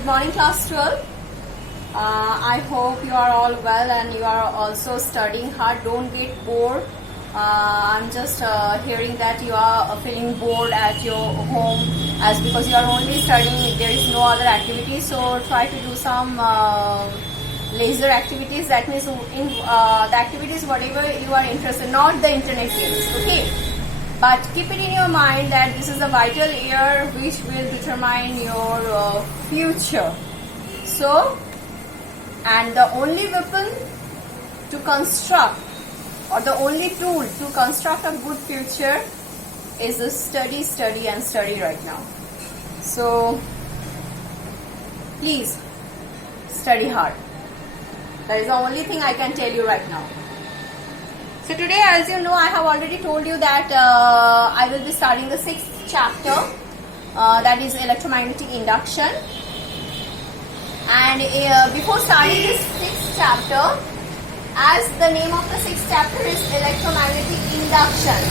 Good morning, class 12. I hope you are all well and you are also studying hard. Don't get bored. I'm just hearing that you are feeling bored at your home as because you are only studying. There is no other activity, so try to do some leisure activities. That means in the activities whatever you are interested, not the internet games. Okay. But keep it in your mind that this is a vital year which will determine your future. So, and the only weapon to construct or the only tool to construct a good future is the study right now. So, please study hard. That is the only thing I can tell you right now. So today, as you know, I have already told you that I will be starting the 6th chapter, that is electromagnetic induction. And before starting this 6th chapter, as the name of the 6th chapter is electromagnetic induction.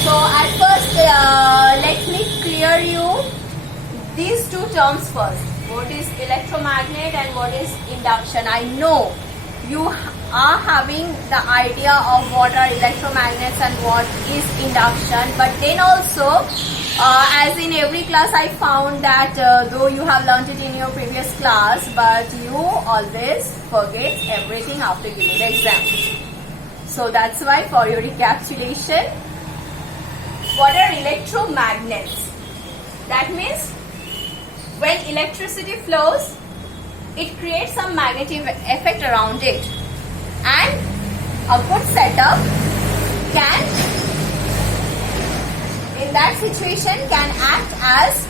So at first, let me clear you these two terms first. What is electromagnet and what is induction? I know you are having the idea of what are electromagnets and what is induction, but then also as in every class I found that though you have learnt it in your previous class, but you always forget everything after giving the exam. So that's why for your recapitulation, what are electromagnets? That means when electricity flows, it creates some magnetic effect around it, and a good setup can, in that situation, can act as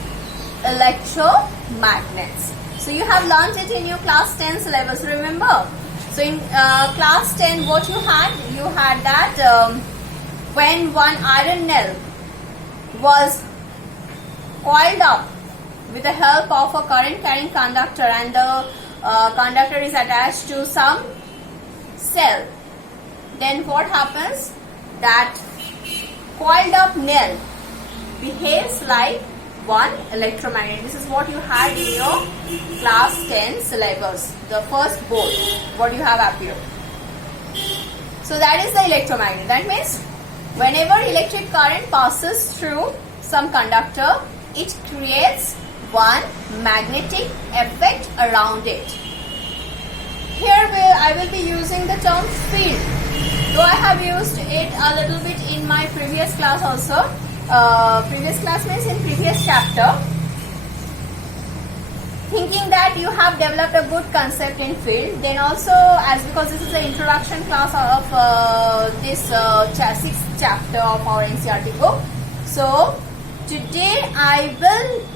electromagnets. So you have learnt it in your class 10 syllabus, remember? So in class 10, what you had that when one iron nail was coiled up with the help of a current carrying conductor, and the conductor is attached to some cell, then what happens? That coiled up nail behaves like one electromagnet. This is what you had in your class 10 syllabus, the first board what you have appeared. So that is the electromagnet. That means whenever electric current passes through some conductor, it creates one magnetic effect around it. Here I will be using the term field, though I have used it a little bit in my previous class also. Previous class means in previous chapter. Thinking that you have developed a good concept in field, then also as because this is the introduction class of this 6th chapter of our NCERT book. So today I will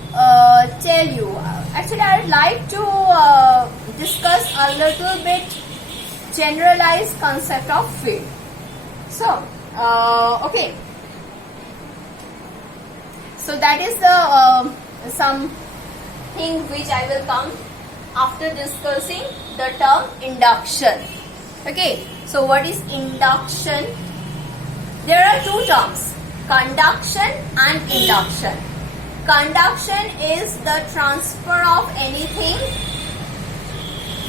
tell you, actually I would like to discuss a little bit generalized concept of field. So okay, so that is the something which I will come after discussing the term induction. Okay, so what is induction? There are two terms, conduction and induction. Conduction is the transfer of anything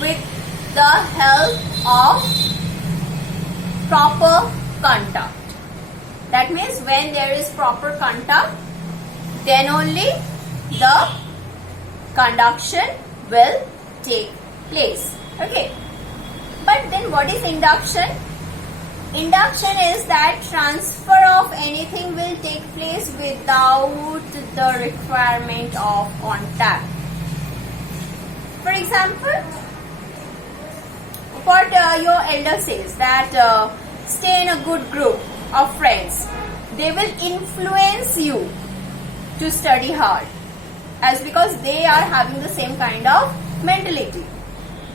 with the help of proper contact. That means when there is proper contact, then only the conduction will take place. Okay. But then what is induction? Induction is that transfer of anything will take place without the requirement of contact. For example, what your elder says that stay in a good group of friends. They will influence you to study hard as because they are having the same kind of mentality.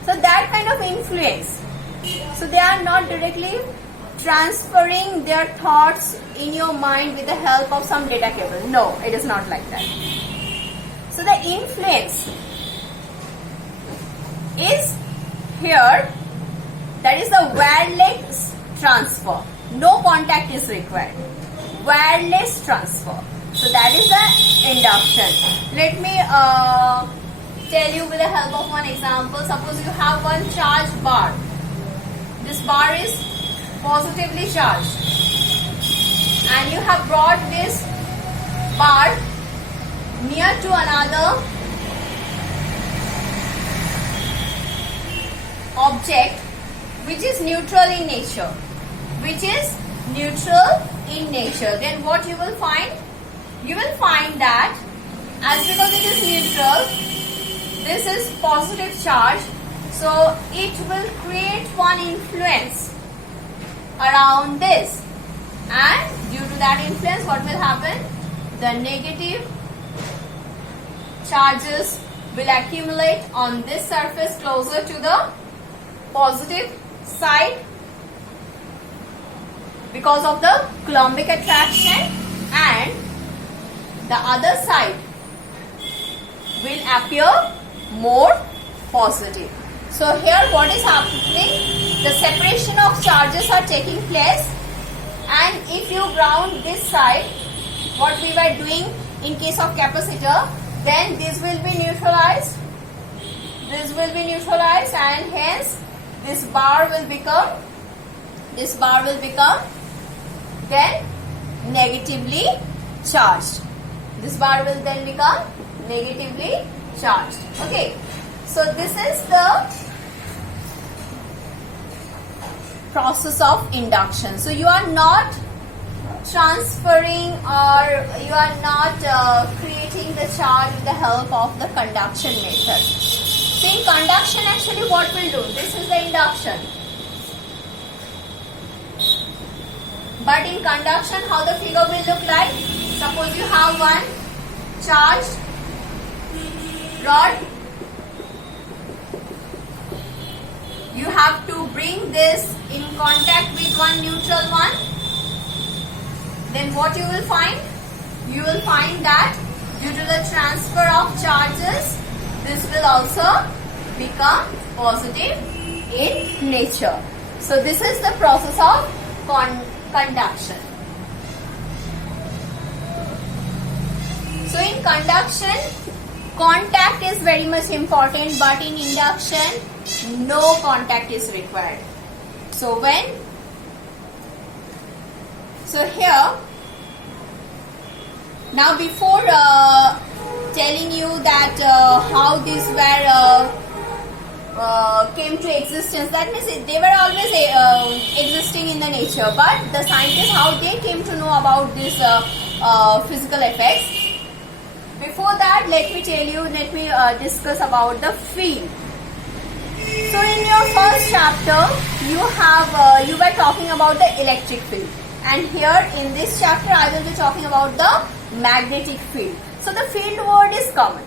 So that kind of influence. So they are not directly transferring their thoughts in your mind with the help of some data cable. No, it is not like that. So the influence is here, that is the wireless transfer. No contact is required. Wireless transfer. So that is the induction. Let me tell you with the help of one example. Suppose you have one charged bar. This bar is positively charged, and you have brought this bar near to another object which is neutral in nature. Then what you will find? You will find that as because it is neutral, this is positive charge, so it will create one influence around this, and due to that influence, what will happen? The negative charges will accumulate on this surface closer to the positive side because of the Coulombic attraction, and the other side will appear more positive. So here what is happening? The separation of charges are taking place, and if you ground this side, what we were doing in case of capacitor, then this will be neutralized. And hence this bar will become then negatively charged. This bar will then become negatively charged. Okay, so this is the process of induction. So you are not transferring, or you are not creating the charge with the help of the conduction method. So in conduction, actually what we'll do, this is the induction. But in conduction, how the figure will look like? Suppose you have one charged rod. You have to bring this in contact with one neutral one. Then what you will find? You will find that due to the transfer of charges, this will also become positive in nature. So this is the process of conduction. So in conduction, contact is very much important, but in induction, no contact is required. So here, now before telling you that how these were came to existence, that means they were always existing in the nature, but the scientists, how they came to know about these physical effects. Before that, let me discuss about the field. So in your first chapter, you were talking about the electric field, and here in this chapter I will be talking about the magnetic field. So the field word is common.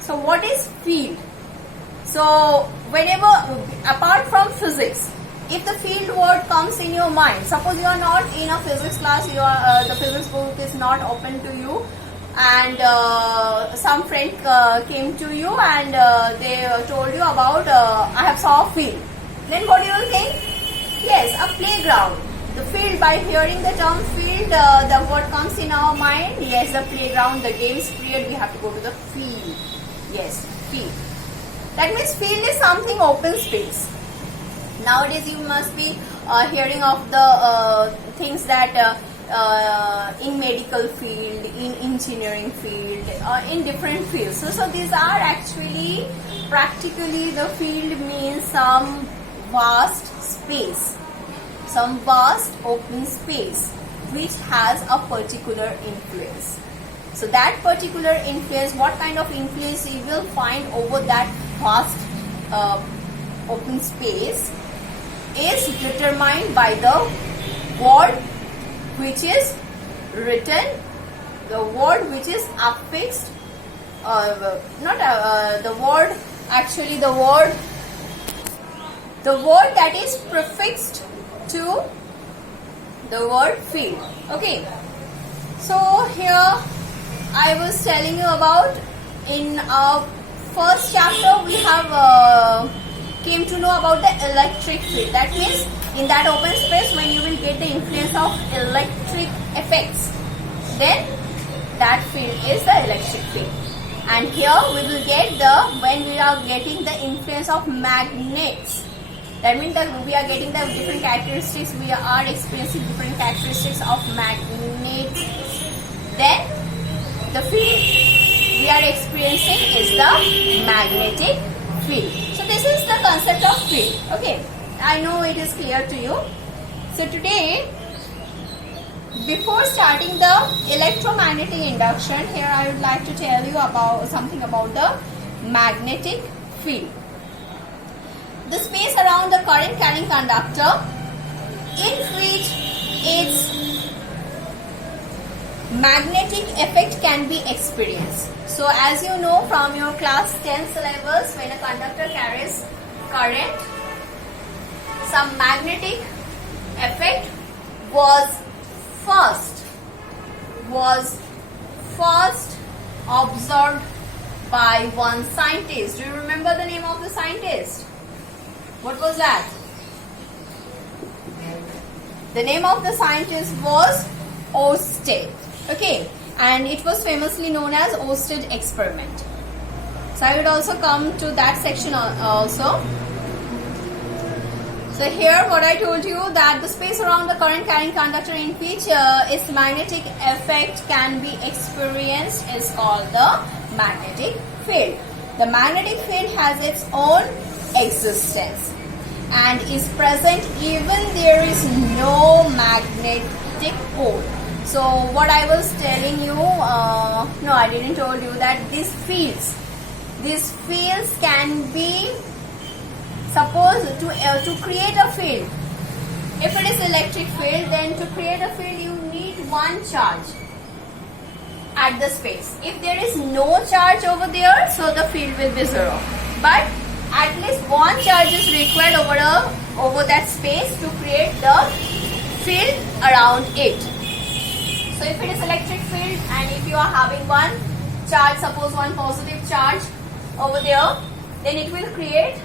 So what is field? So whenever, apart from physics, if the field word comes in your mind, suppose you are not in a physics class, the physics book is not open to you, and some friend came to you and they told you about I have saw a field, then what you will think? Yes, a playground. The field, by hearing the term field, the word comes in our mind. Yes, the playground, the games period, we have to go to the field. Yes, field. That means field is something open space. Nowadays you must be hearing of the things that in medical field, in engineering field, in different fields. So these are actually, practically the field means some vast space, some vast open space which has a particular influence. So that particular influence, what kind of influence you will find over that vast open space, is determined by the word which is written, the word which is affixed, the word that is prefixed to the word field. Okay, so here I was telling you about, in our first chapter we have came to know about the electric field. That means in that open space, when you will get the influence of electric effects, then that field is the electric field. And here we will get when we are getting the influence of magnets. That means that we are getting the different characteristics, we are experiencing different characteristics of magnets. Then the field we are experiencing is the magnetic field. So this is the concept of field. Okay, I know it is clear to you. So today, before starting the electromagnetic induction, here I would like to tell you about something about the magnetic field. The space around the current carrying conductor in which its magnetic effect can be experienced. So as you know from your class 10 syllabus, when a conductor carries current, some magnetic effect was first observed by one scientist. Do you remember the name of the scientist? What was that? The name of the scientist was Oersted. Okay, and it was famously known as Oersted experiment. So I would also come to that section also. So here what I told you, that the space around the current carrying conductor in which its magnetic effect can be experienced is called the magnetic field. The magnetic field has its own existence and is present even there is no magnetic pole. So what I was telling you, no, I didn't told you that these fields can be, suppose to create a field, if it is electric field, then to create a field you need one charge at the space. If there is no charge over there, so the field will be zero. But at least one charge is required over that space to create the field around it. So if it is electric field and if you are having one charge, suppose one positive charge over there, then it will create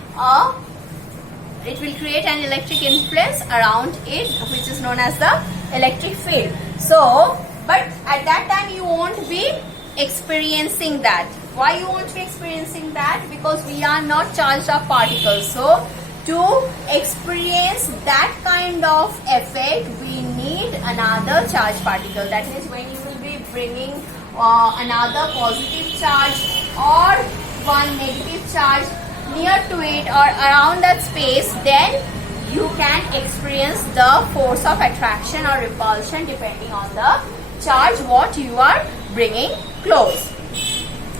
an electric influence around it, which is known as the electric field. So, but at that time you won't be experiencing that. Why you won't be experiencing that? Because we are not charged up particles. So to experience that kind of effect, we need another charged particle. That means when you will be bringing another positive charge or one negative charge near to it or around that space, then you can experience the force of attraction or repulsion depending on the charge what you are bringing close.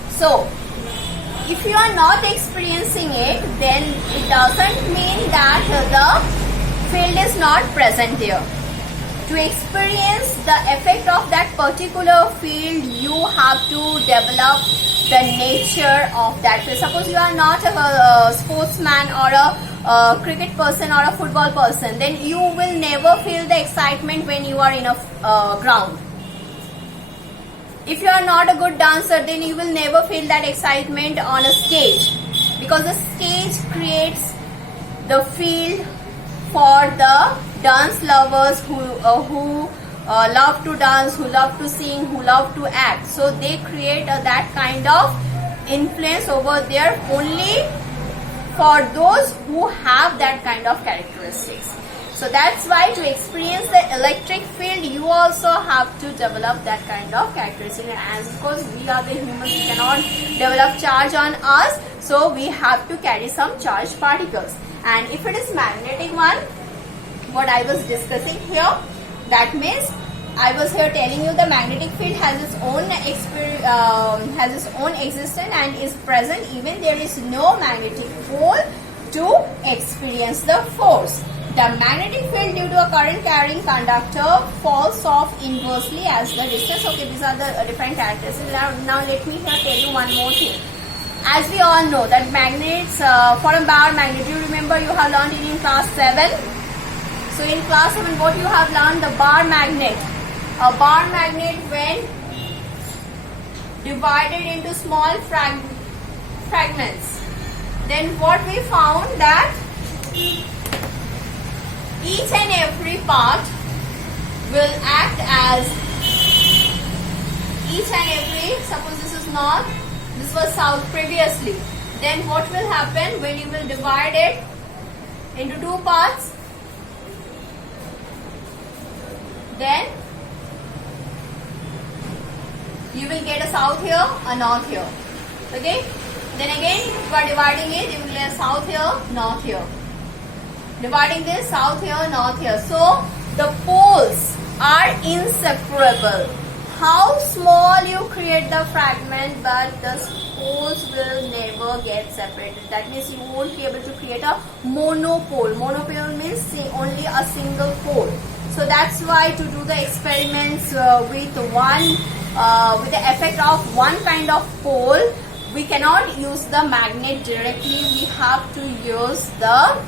So if you are not experiencing it, then it doesn't mean that the field is not present there. To experience the effect of that particular field, you have to develop the nature of that field. Suppose you are not a sportsman or a cricket person or a football person, then you will never feel the excitement when you are in a ground. If you are not a good dancer, then you will never feel that excitement on a stage, because the stage creates the field for the dance lovers who love to dance, who love to sing, who love to act. So they create that kind of influence over there only for those who have that kind of characteristics. So that's why to experience the electric field, you also have to develop that kind of characteristic. And of course, we are the humans, we cannot develop charge on us. So we have to carry some charged particles. And if it is magnetic one, what I was discussing here, that means I was here telling you the magnetic field has its own existence and is present even there is no magnetic pole to experience the force. The magnetic field due to a current carrying conductor falls off inversely as the distance. Okay, these are the different characteristics. Now let me here tell you one more thing. As we all know that magnets, for a bar magnet, you remember you have learned it in class 7. So in class 7 what you have learned, the bar magnet. A bar magnet when divided into small fragments, then what we found that each and every part will act as suppose this is north, This was south previously. Then what will happen when you will divide it into two parts? Then you will get a south here, a north here. Okay? Then again, if you are dividing it, you will get a south here, north here. Dividing this, south here, north here. So the poles are inseparable. How small you create the fragment, but the poles will never get separated. That means you won't be able to create a monopole. Monopole means only a single pole. So that's why to do the experiments with the effect of one kind of pole, we cannot use the magnet directly. We have to use the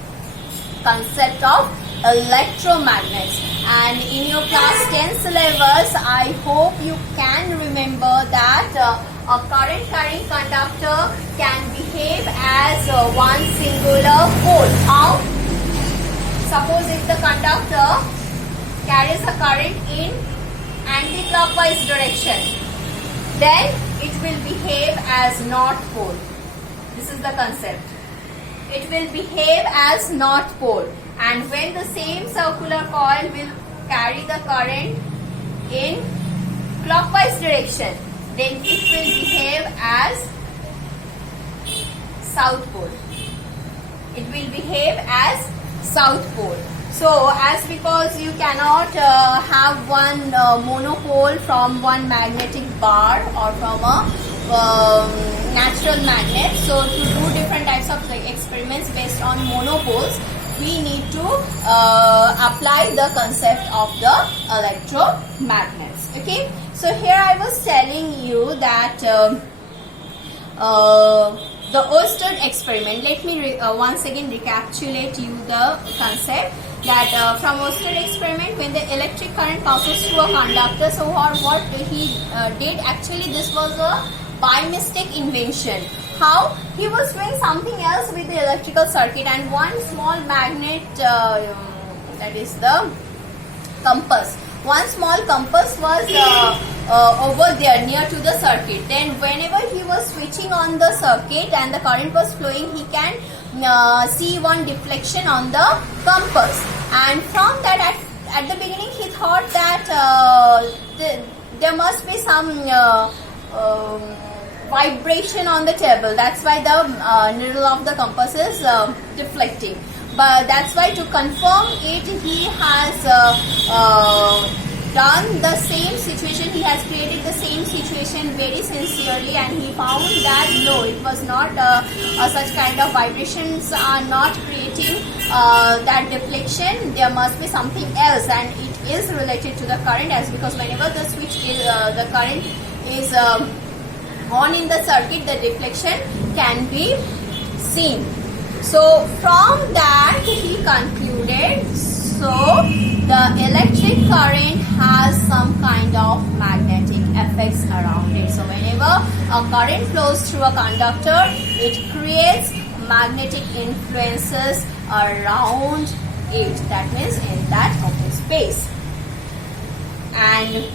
concept of electromagnets. And in your class 10 syllabus, I hope you can remember that a current carrying conductor can behave as one singular pole. How? Suppose if the conductor carries a current in anti-clockwise direction, then it will behave as north pole. This is the concept. It will behave as north pole. And when the same circular coil will carry the current in clockwise direction, then it will behave as south pole. It will behave as south pole. So, as because you cannot have one monopole from one magnetic bar or from a natural magnet, so to do different types of experiments based on monopoles, we need to apply the concept of the electromagnets. Okay, so here I was telling you that the Oersted experiment. Let me once again recapitulate you the concept that from Oersted experiment, when the electric current passes through a conductor, so what he did, actually this was a by mistake invention. How? He was doing something else with the electrical circuit, and one small magnet, that is the compass. One small compass was over there near to the circuit. Then whenever he was switching on the circuit and the current was flowing, he can see one deflection on the compass. And from that, at the beginning, he thought that there must be some vibration on the table. That's why the needle of the compass is deflecting. But that's why, to confirm it, he has done the same situation. He has created the same situation very sincerely, and he found that no, it was not such kind of vibrations are not creating that deflection. There must be something else, and it is related to the current, as because whenever the switch is, the current is on in the circuit, the deflection can be seen. So from that he concluded, so the electric current has some kind of magnetic effects around it. So whenever a current flows through a conductor, it creates magnetic influences around it. That means in that open space. And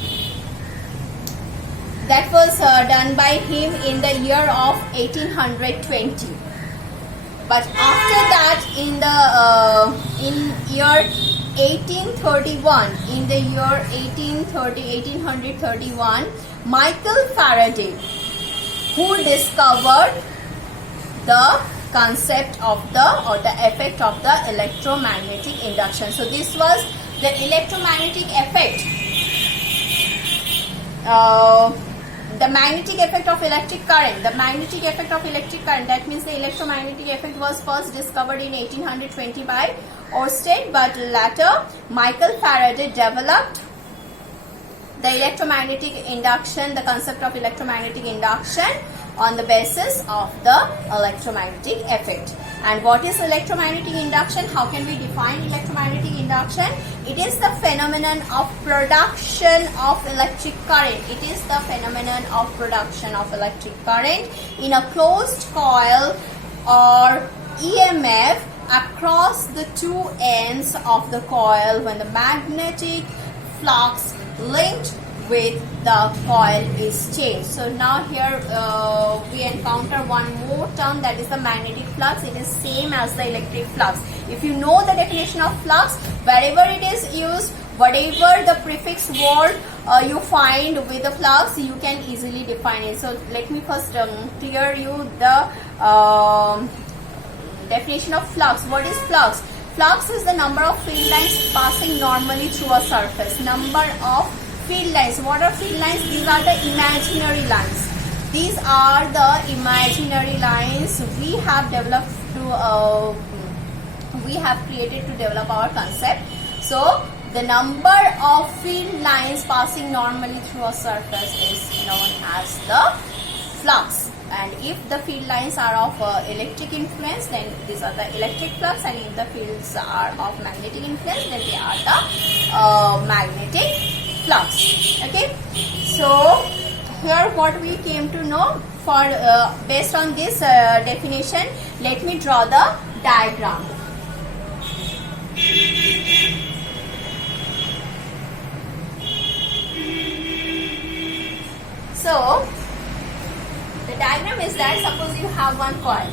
that was done by him in the year of 1820. But after that, in year 1831, in the year 1831, Michael Faraday, who discovered the concept of the effect of the electromagnetic induction. So this was the electromagnetic effect. The magnetic effect of electric current. The magnetic effect of electric current, that means the electromagnetic effect was first discovered in 1820 by Oersted, but later Michael Faraday developed the electromagnetic induction, the concept of electromagnetic induction on the basis of the electromagnetic effect. And what is electromagnetic induction? How can we define electromagnetic induction? It is the phenomenon of production of electric current. It is the phenomenon of production of electric current in a closed coil or EMF across the two ends of the coil when the magnetic flux linked with the coil is changed. So now here we encounter one more term, that is the magnetic flux. It is same as the electric flux. If you know the definition of flux, wherever it is used, whatever the prefix word you find with the flux, you can easily define it. So let me first clear you the definition of flux. What is flux? Flux is the number of field lines passing normally through a surface. Number of field lines. What are field lines? These are the imaginary lines. These are the imaginary lines we have developed to we have created to develop our concept. So the number of field lines passing normally through a surface is known as the flux. And if the field lines are of electric influence, then these are the electric flux, and if the fields are of magnetic influence, then they are the magnetic flux. Okay, so here what we came to know, for based on this definition, let me draw the diagram. So the diagram is that, suppose you have one coil.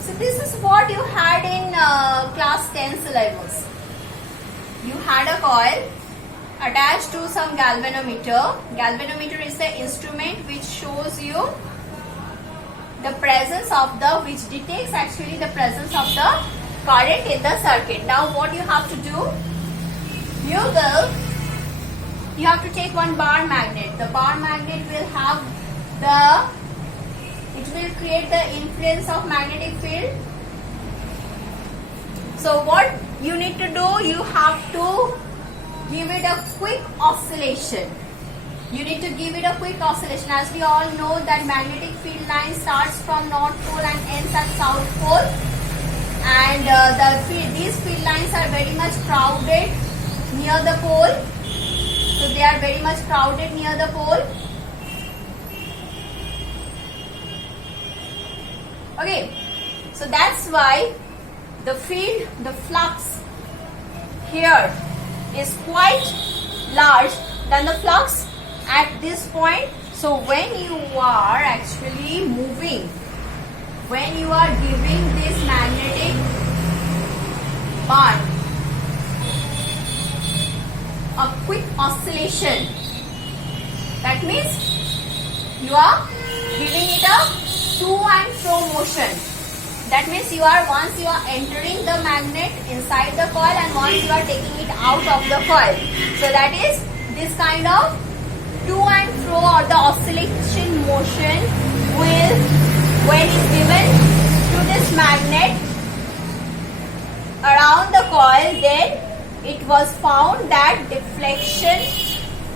So this is what you had in class 10 syllabus. You had a coil attached to some galvanometer. Galvanometer is the instrument which shows you the presence of the, which detects actually the presence of the current in the circuit. Now what you have to do, you have to take one bar magnet. The bar magnet will have it will create the influence of magnetic field. So what you need to do, you have to give it a quick oscillation. You need to give it a quick oscillation. As we all know that magnetic field line starts from North Pole and ends at South Pole. And these field lines are very much crowded near the pole. So they are very much crowded near the pole. Okay, so that's why the field, the flux here is quite large than the flux at this point. So when you are actually moving, when you are giving this magnetic bar a quick oscillation, that means you are giving it a to and fro motion. That means you are, once you are entering the magnet inside the coil, and once you are taking it out of the coil. So that is this kind of to and fro, or the oscillation motion will, when it's given to this magnet around the coil, then it was found that deflection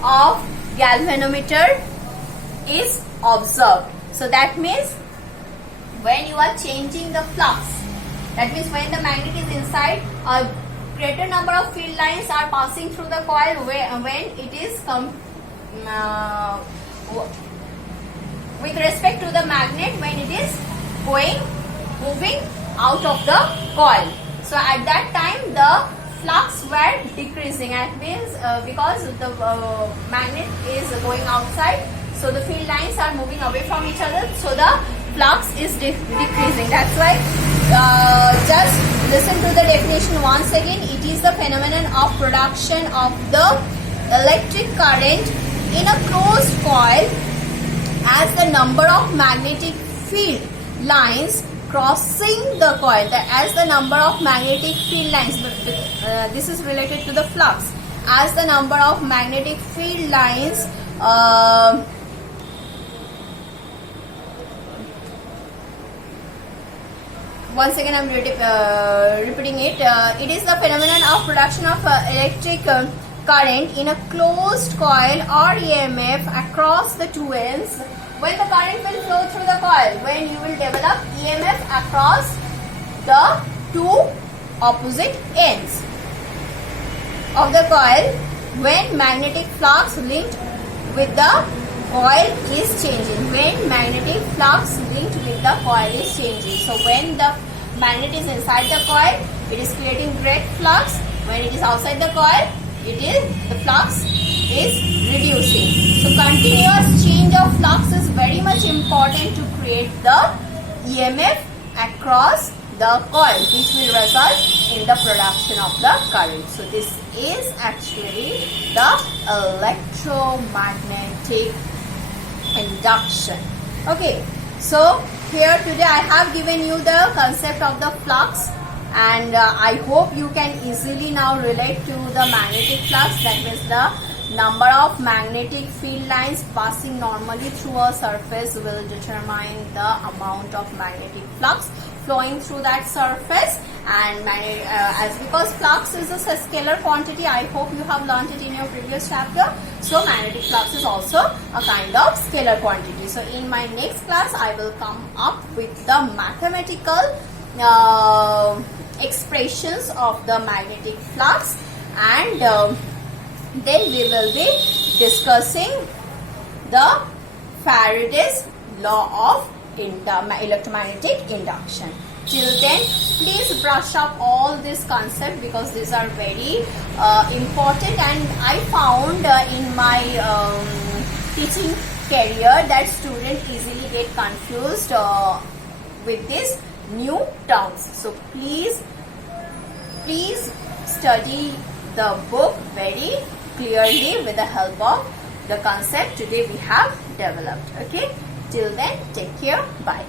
of galvanometer is observed. So that means when you are changing the flux, that means when the magnet is inside, a greater number of field lines are passing through the coil when it is with respect to the magnet, when it is moving out of the coil. So at that time the flux were decreasing. That means because the magnet is going outside, so the field lines are moving away from each other, so the flux is decreasing. That's why just listen to the definition once again. It is the phenomenon of production of the electric current in a closed coil as the number of magnetic field lines crossing the coil, as the number of magnetic field lines, this is related to the flux, as the number of magnetic field lines once again I am repeating it. It is the phenomenon of production of electric current in a closed coil or EMF across the two ends. When the current will flow through the coil, when you will develop EMF across the two opposite ends of the coil, when magnetic flux linked with the coil is changing. When magnetic flux linked with the coil is changing. So when the magnet is inside the coil, it is creating great flux. When it is outside the coil, the flux is reducing. So continuous change of flux is very much important to create the EMF across the coil, which will result in the production of the current. So this is actually the electromagnetic induction. Okay, so here today I have given you the concept of the flux, and I hope you can easily now relate to the magnetic flux. That means the number of magnetic field lines passing normally through a surface will determine the amount of magnetic flux flowing through that surface. And as because flux is a scalar quantity, I hope you have learnt it in your previous chapter. So magnetic flux is also a kind of scalar quantity. So in my next class, I will come up with the mathematical expressions of the magnetic flux, and then we will be discussing the Faraday's law of electromagnetic induction. Till then, please brush up all these concepts because these are very important, and I found in my teaching career that students easily get confused with these new terms. So please study the book very clearly with the help of the concept today we have developed. Okay, till then, take care, bye.